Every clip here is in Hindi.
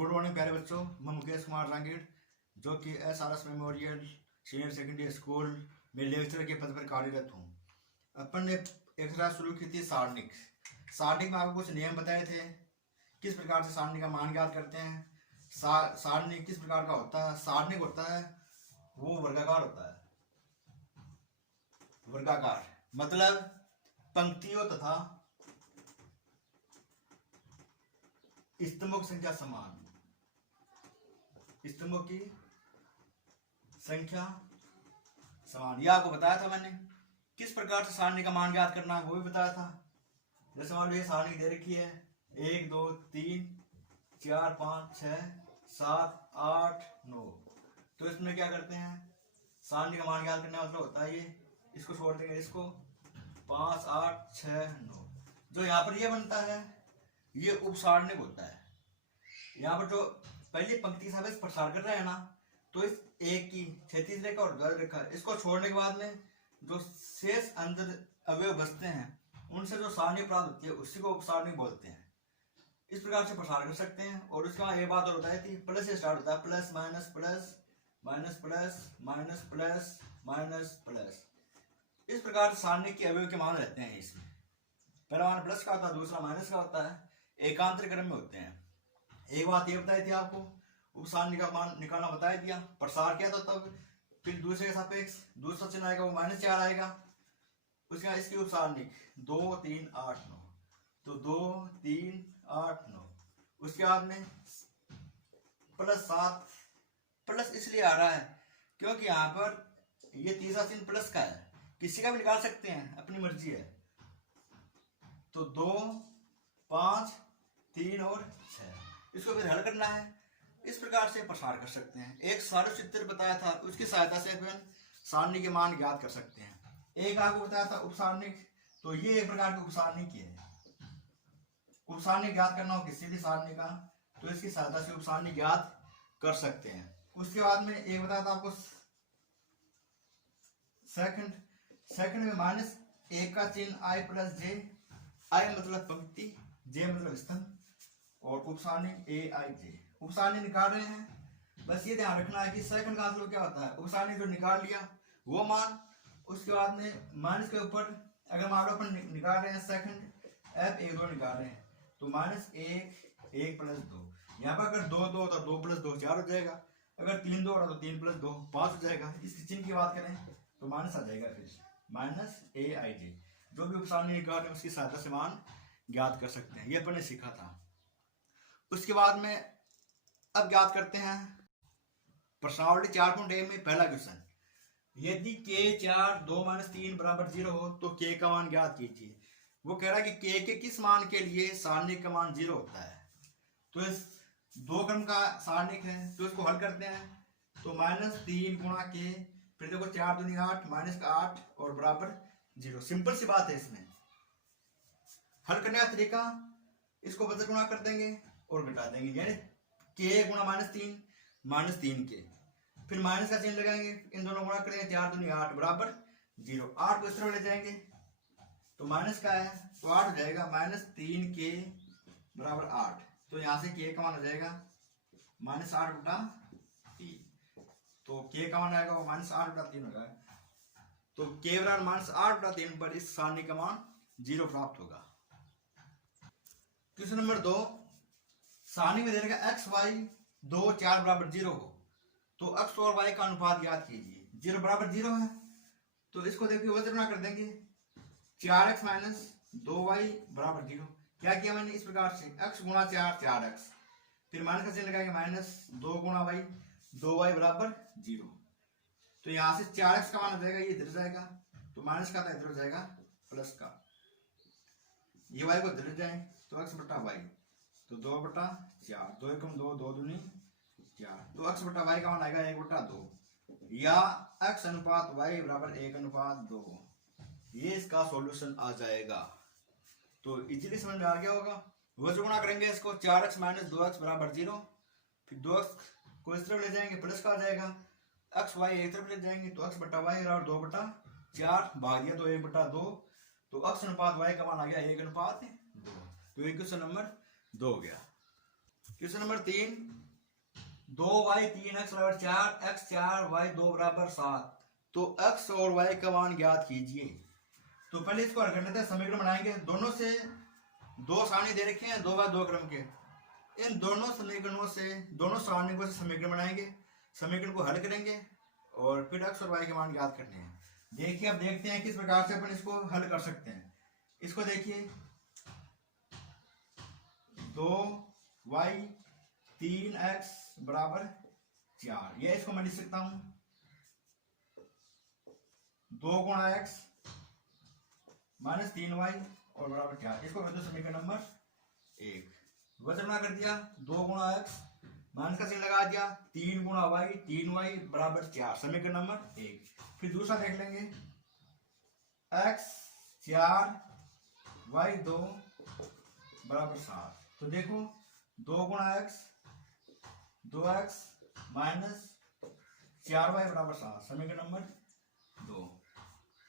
गुड मॉर्निंग प्यारे बच्चों, मैं मुकेश कुमार रांगीड़ जो कि SRS memorial senior secondary school में लेक्चरर के पद पर कार्यरत हूँ। अपन ने एक क्लास शुरू की थी सारणिक। सारणिक में आपको कुछ नियम बताए थे, किस प्रकार से सारणी का मान ज्ञात करते हैं, सारणी किस प्रकार का होता है। सारणिक होता है वो वर्गाकार होता है। वर्गाकार मतलब पंक्तियों तथा स्तंभों की संख्या समान। स्तंभों की संख्या समान, यह आपको बताया था मैंने। किस प्रकार से सारणी का मान ज्ञात करना है वो भी बताया था। जैसे मान लो ये सारणी दे रखी है 1 2 3 4 5 6 7 8 9। तो इसमें क्या करते हैं, सारणी का मान ज्ञात करना मतलब होता है ये, इसको छोड़ देंगे, इसको 5 8 6 9। जो यहाँ पर ये बनता है ये उपसारणिक होता है। यहाँ पर जो पहली पंक्ति से प्रसार कर रहे हैं ना, तो इस एक की क्षैतिज रेखा और ऊर्ध्वाधर रेखा, इसको छोड़ने के बाद में जो शेष अंदर अवयव बचते हैं उनसे जो सारणी प्राप्त होती है उसी को उपसारणिक बोलते हैं। इस प्रकार से प्रसार कर सकते हैं। और उसके बाद एक बात और बताई थी, प्लस से स्टार्ट होता है, plus minus plus minus plus minus plus minus plus. इस प्रकार सारणी के अवयव के मान रहते हैं। इसमें पहला मान प्लस का होता है, दूसरा माइनस का होता है, एकांतर क्रम में होते हैं। एक बात ये बताई थी आपको, उपसारणी का मान निकालना बताया दिया, प्रसार किया था तब, फिर दूसरे के सापेक्ष दूसरा चिन्ह आएगा वो -4 आएगा। उसके बाद इसकी उपसारणिक 2 3 8 9, तो 2 3 8 9। उसके बाद में +7, प्लस इसलिए आ रहा है क्योंकि यहाँ पर ये तीसरा चिन्ह प्लस का है, किसी का भी निकाल सकते हैं, अपनी मर्जी है। तो 2 5 3 और 6, इसको फिर हल करना है। इस प्रकार से प्रसार कर सकते हैं। एक सारू चित्र बताया था, उसकी सहायता से अपन सारणी के मान ज्ञात कर सकते हैं। एक आपको बताया था उपसारणिक, तो ये एक प्रकार की उपसारणिक है। उपसारणिक ज्ञात करना हो किसी भी सारणी का तो इसकी सहायता से उपसारणिक ज्ञात कर सकते हैं। उसके बाद में एक बताया था आपको सेकंड में -1 का चिन्ह i + j। i मतलब पंक्ति, j मतलब स्तंभ, और उपसारणिक aij। उपसारणिक निकाल रहे हैं, बस ये ध्यान रखना है कि सेकंड का मतलब क्या होता है। उपसारणिक जो निकाल लिया वो मान, उसके बाद में माइनस के ऊपर अगर मान लो अपन निकाल रहे हैं सेकंड f1 2 निकाल रहे हैं, तो -1 1 + 2। यहाँ पर अगर 2 2 तो 2 + 2 4 हो जाएगा, अगर 3 2 तो 3 + 2 5 हो जाएगा। इस चिन्ह की बात करें तो माइनस आ जाएगा, फिर -aij। जो भी उपसारणिक निकाल रहे हैं उसकी सहायता से मान ज्ञात कर सकते हैं। ये अपन ने सीखा था। उसके बाद में अब ज्ञात करते हैं प्रश्नावली 4.1 में पहला क्वेश्चन, यदि k 4 2 - 3 = 0 हो तो k का मान ज्ञात कीजिए। वो कह रहा है कि k के किस मान के लिए सारणिक का मान 0 होता है। तो इस 2 क्रम का सारणिक है, तो इसको हल करते हैं। तो -3 × k, फिर देखो 4 दूनी 8 -8 और बराबर 0। सिंपल सी बात है। इसमें हल करने का तरीका, इसको बदल गुणा कर देंगे और घटा देंगे, यानी k × -3 फिर माइनस का चिन्ह लगाएंगे, इन दोनों गुणा करेंगे, 4 दूनी 8 बराबर 0। 8 को इस तरफ ले जाएंगे तो माइनस का है तो 8 हो जाएगा, -3k = 8। तो यहाँ से k का मान हो जाएगा -8/3। तो k का मान आएगा वो -8/3 होगा। तो k = -8/3 पर इस सारणी का मान 0 प्राप्त होगा। क्वेश्चन नंबर 2, सारणी में दे रखा x y 2 4 = 0 हो तो x और y का अनुपात ज्ञात कीजिए। 0 = 0 है तो इसको देखिए वज्र गुणा कर देंगे, 4x - 2y = 0। क्या किया मैंने, इस प्रकार से x × 4 4x, फिर माइनस का चिन्ह लगाएंगे, -2 × y 2y = 0। तो यहाँ से 4x का मान हो जाएगा, ये इधर जाएगा, तो माइनस का था इधर जाएगा प्लस का, ये y को इधर जाए तो x/y, तो 2/4, 2 × 2 2 दूनी 4, तो x/y का मान आएगा 1/2, या x अनुपात y = 1/2। ये इसका सॉल्यूशन आ जाएगा। तो इजीली समझ में आ गया होगा। वज्र गुणा करेंगे इसको, 4x - 2x = 0, फिर 2x को इस तरफ ले जाएंगे, प्लस का आ जाएगा, x y एक तरफ ले जाएंगे तो x/y = 2/4 भाग दिया तो 1/2, तो x अनुपात y का मान आ गया 1/2। तो ये क्वेश्चन नंबर 2 हो गया। क्वेश्चन नंबर 3, 2y 3x बराबर 4, x 4 y 2 बराबर 7, तो x और y का मान ज्ञात कीजिए। तो पहले इसको हल कर लेते हैं, समीकरण बनाएंगे। दोनों से दो सारणी दे रखे हैं 2 बाय 2 क्रम के, इन दोनों समीकरणों से, दोनों सारणियों से समीकरण बनाएंगे, समीकरण को हल करेंगे और फिर x और y के मान ज्ञात करने हैं। देखिए अब देखते हैं किस प्रकार से अपन इसको हल कर सकते हैं। इसको देखिए 2y 3x बराबर 4, यह इसको मैं लिख सकता हूं 2 गुणा x माइनस 3y और बराबर 4, इसको कहते हैं समीकरण नंबर 1। वजन बना कर दिया 2 गुणा x, माइनस का चिन्ह लगा दिया, 3 गुणा y 3y बराबर 4, समीकरण नंबर 1। फिर दूसरा देख लेंगे x 4 y 2 बराबर 7, तो देखो 2 गुणा x 2x माइनस 4y बराबर 7, समीकरण नंबर 2।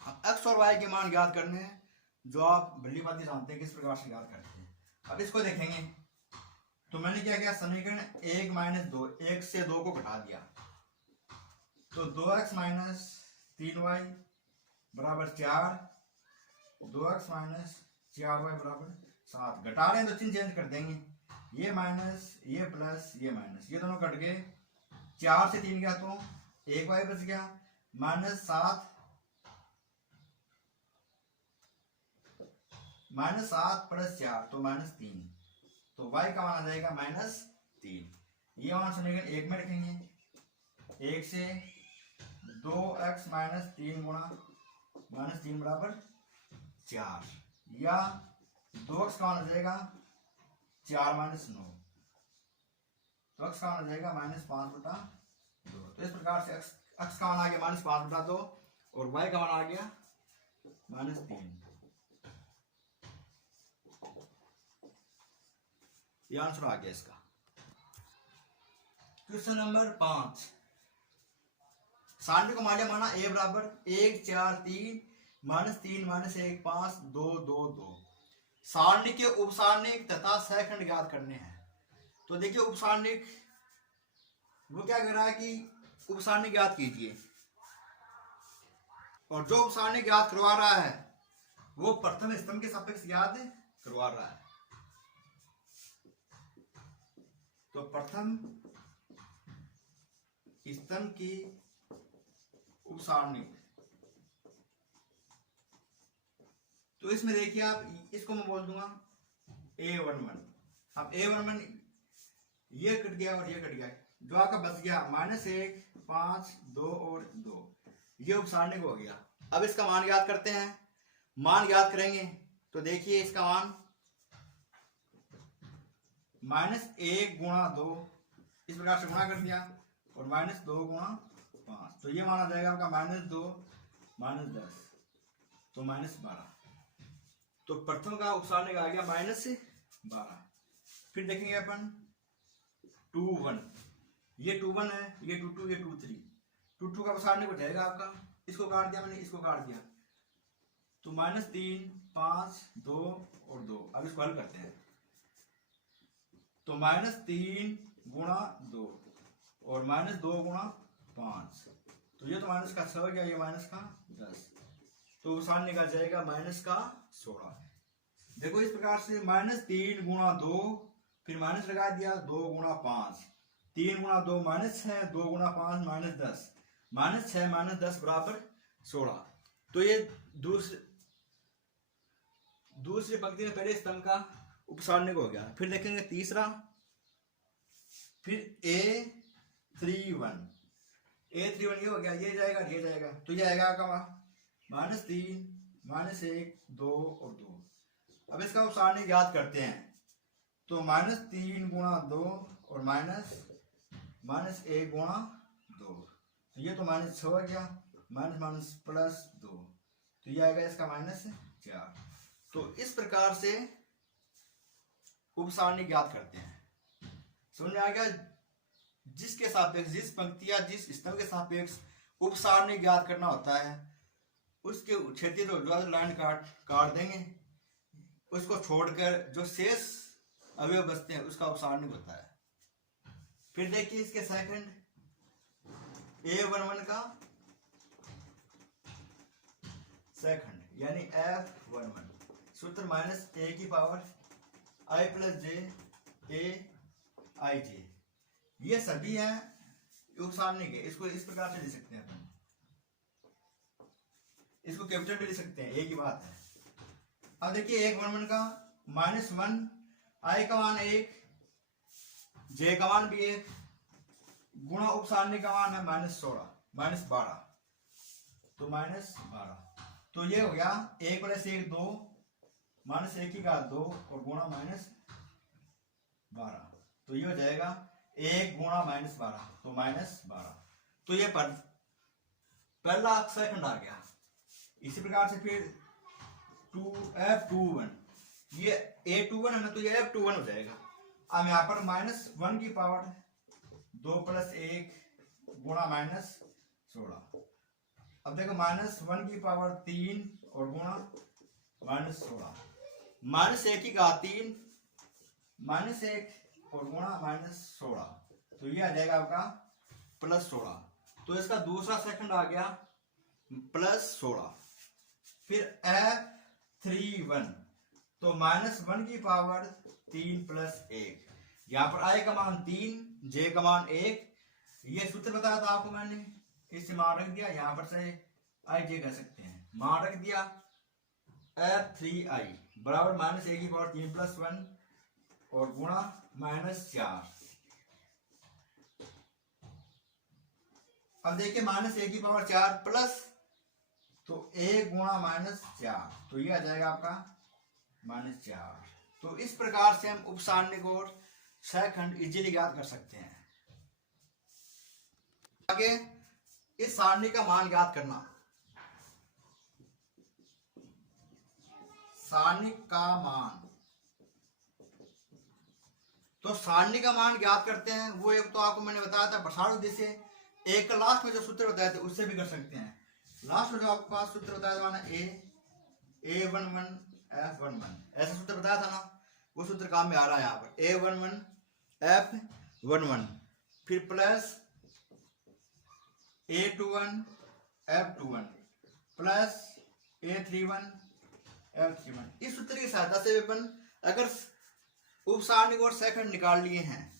अब x और y के मान ज्ञात करने हैं, जो आप भली भांति जानते हैं किस प्रकार से ज्ञात करते हैं। अब इसको देखेंगे तो मैंने क्या किया, समीकरण 1 माइनस 2, 1 से 2 को घटा दिया, तो 2x माइनस 3y बराबर 4, 2x माइनस 4y बराबर 7, घटा रहे हैं तो चिन्ह चेंज कर देंगे, ये माइनस ये प्लस ये माइनस, ये दोनों कट गए, 4 से 3 गया तो 1y बच गया, माइनस 7 प्लस 4 तो माइनस 3, तो y का मान आ जाएगा माइनस 3। ये मान समीकरण 1 में रखेंगे, 1 से 2x माइनस 3 गुणा माइनस 3 बराबर 4, या 2x का मान आ जाएगा 4 माइनस 9, तो x का मान आ जाएगा माइनस 5/2। तो इस प्रकार से x का मान आ गया माइनस 5/2 और y का मान आ गया माइनस 3। ये आंसर आ गया इसका। क्वेश्चन नंबर 5, सारणी को मान लिया, माना a बराबर 1 4 3 माइनस 3 माइनस 1 5 2 2 2, सारणी के उपसारणिक तथा सहखंड ज्ञात करने हैं। तो देखिए उपसारणिक वो क्या कर रहा है कि उपसारणिक ज्ञात कीजिए, और जो उपसारणिक ज्ञात करवा रहा है वो प्रथम स्तंभ के सापेक्ष ज्ञात करवा रहा है। तो प्रथम स्तंभ की उपसारणिक, तो इसमें देखिए आप, इसको मैं बोल दूंगा a11। अब a11 ये कट गया और ये कट गया, जो आपका बच गया -1 5 2 और 2, ये उपसारणिक हो गया। अब इसका मान ज्ञात करते हैं। मान ज्ञात करेंगे तो देखिए इसका मान -1 गुणा 2, इस प्रकार से गुणा कर दिया, और -2 गुणा 5, तो ये माना जाएगा आपका -2 -10 तो -12। तो प्रथम का उपसारणिक आ गया -12। फिर देखेंगे अपन 2 1, ये 2 1 है, ये 2 2, ये 2 3, 2 2 का उपसारणिक हो जाएगा आपका, इसको काट दिया मैंने, इसको काट दिया, तो -3 5 2 और 2। अब इसको हल करते हैं, तो -3 गुणा 2 और -2 गुणा 5, तो ये तो माइनस का 6 हो गया, ये माइनस का 10, तो उपसारणिक निकल जाएगा -16। देखो इस प्रकार से -3 गुणा 2, फिर माइनस लगा दिया, 2 गुणा 5, 3 गुणा 2 -6, 2 गुणा 5 -10, -6 -10 बराबर 16। तो ये दूसरी पंक्ति में पहले स्तंभ का उपसारणिक हो गया। फिर देखेंगे तीसरा, फिर a31 ये हो गया, ये जाएगा ये जाएगा, तो ये आएगा आपका -3 -1 2 और 2। अब इसका उपसारणिक ज्ञात करते हैं, तो -3 गुणा 2 और -1 गुणा 2, तो ये तो -6 हो गया, माइनस प्लस 2, तो ये आएगा इसका -4। तो इस प्रकार से उपसारणिक ज्ञात करते हैं। समझ में आ गया? जिसके सापेक्ष, जिस पंक्ति या जिस स्तंभ के सापेक्ष उपसारणिक ज्ञात करना होता है, उसके क्षेत्रीय ऊर्ध्वाधर लाइन काट देंगे, उसको छोड़कर जो शेष अवयव बचते हैं उसका उपसारणिक होता है। फिर देखिए इसके सेकंड A11 का सेकंड यानी F11 सूत्र माइनस a की power i plus J a i j, ये सभी हैं योग सारणी के। इसको इस प्रकार से लिख सकते हैं अपन, इसको कैपिटल भी लिख सकते हैं, एक ही बात है। अब देखिए A11 का -1, i का मान 1, j का मान भी 1, गुणा उप सारणी का मान है -12, तो -12, तो ये हो गया 1 + 1 2, -1 की घात 2 और गुणा -12, तो ये हो जाएगा 1 गुणा -12, तो -12। तो ये पहला सेकंड आ गया। इसी प्रकार से फिर F21, ये A21 है ना, तो ये F21 हो जाएगा। अब यहाँ पर -1 की पावर 2 + 1 गुणा -16, अब देखो -1 की पावर 3 और गुणा -16, -1 की घात 3, -1 और गुणा -16, तो ये आ जाएगा आपका +16। तो इसका दूसरा सेकंड आ गया +16। फिर F31, तो -1 की पावर 3 + 1, यहाँ पर i का मान 3, j का मान 1, ये सूत्र बताया था आपको मैंने, इससे मान रख दिया, यहाँ पर से i j कह सकते हैं, मान रख दिया। F3i बराबर -1 की पावर 3 + 1 और गुणा -4। अब देखिए -1 की पावर 4 प्लस, तो 1 गुणा -4, तो ये आ जाएगा आपका -4। तो इस प्रकार से हम उप सारणी और सेकंड इजीली ज्ञात कर सकते हैं। आगे इस सारणी का मान ज्ञात करना, सारणी का मान, तो सारणी का मान ज्ञात करते हैं वो एक तो आपको मैंने बताया था प्रसार विधि से, एक लास्ट में जो सूत्र बताए थे उससे भी कर सकते हैं। लास्ट में जो आपके पास सूत्र बताया था माना A11 F11, ऐसा सूत्र बताया था ना, वो सूत्र काम में आ रहा है यहाँ पर, A11 F11 फिर plus A21 F21 plus A31 F31। इस सूत्र की सहायता से अपन अगर उप सारणी और सेकंड निकाल लिए हैं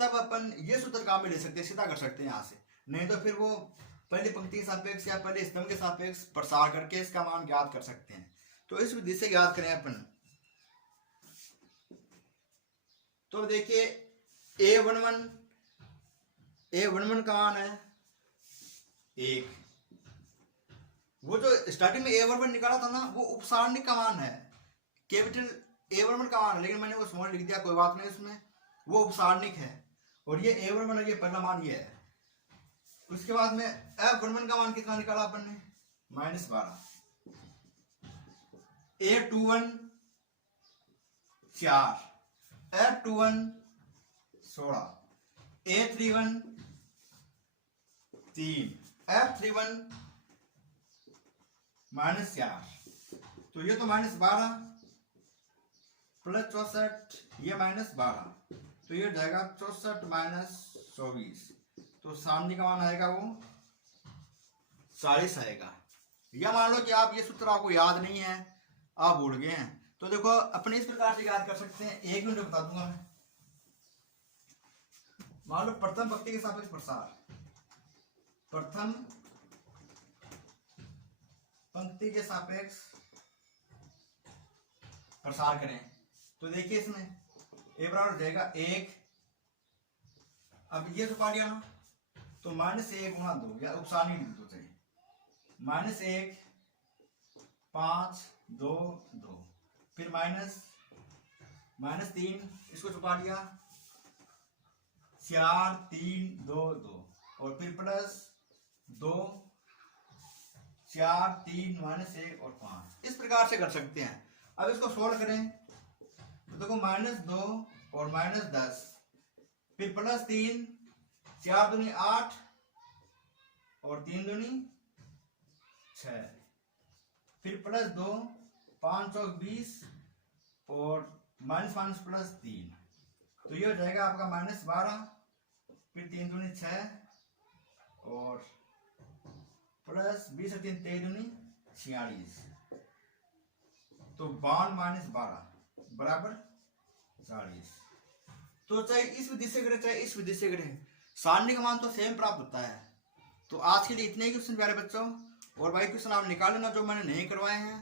तब अपन ये सूत्र काम में ले सकते हैं, सीधा कर सकते हैं यहाँ से। नहीं तो फिर वो पहले पंक्ति के सापेक्ष या पहले स्तंभ के सापेक्ष प्रसार करके इसका मान ज्ञात कर सकते हैं। तो इस विधि से ज्ञात करें अपन, तो देखिए A11 का मान है 1, वो जो स्टार्टिंग में A11 निकाला था ना वो उप सारणी का मान है, कैपिटल A11 का मान है, लेकिन मैंने वो स्मॉल लिख दिया, कोई बात नहीं, इसमें वो उप सारणिक है। और ये A11 ये पहला मान ये है। उसके बाद में F11 का मान कितना निकाला अपन ने, -12, A21 4, F21 16, A31 3, F31 -4, तो ये तो -12 + 64, ये -12, तो ये जाएगा 64 - 24, तो सामने का मान आएगा वो 40 आएगा। या मान लो कि आप ये सूत्र आपको याद नहीं है, आप भूल गए हैं, तो देखो अपने इस प्रकार से याद कर सकते हैं। 1 मिनट बता दूंगा मैं। मान लो प्रथम पंक्ति के सापेक्ष प्रसार, प्रथम पंक्ति के सापेक्ष प्रसार करें, तो देखिए इसमें a बराबर हो जाएगा 1, अब ये छुपा लिया ना, तो -1 गुणा 2 या उपसारणी लिख दो, चाहिए -1 5 2 2, फिर -3 इसको छुपा लिया 4 3 2 2, और फिर +2 4 3 -1 और 5। इस प्रकार से कर सकते हैं। अब इसको सोल्व करें तो देखो -2 और -10, फिर +3 4 दूनी 8 और 3 दूनी 6, फिर +2 5 चौक 20 और -3, तो ये हो जाएगा आपका -12 फिर 3 दूनी 6 और प्लस 20 और 3 23 दूनी 46। तो 52 - 12 बराबर 40। तो चाहे इस विधि से करें चाहे इस विधि से करें, सारणी का मान तो सेम प्राप्त होता है। तो आज के लिए इतने ही क्वेश्चन प्यारे बच्चों। और भाई क्वेश्चन आप निकाल लेना जो मैंने नहीं करवाए हैं,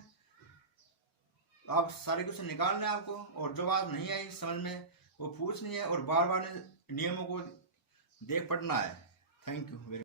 आप सारे क्वेश्चन निकाल लें आपको। और जो बात नहीं आई समझ में वो पूछनी है और बार बार नियमों को देख पढ़ना है। Thank you very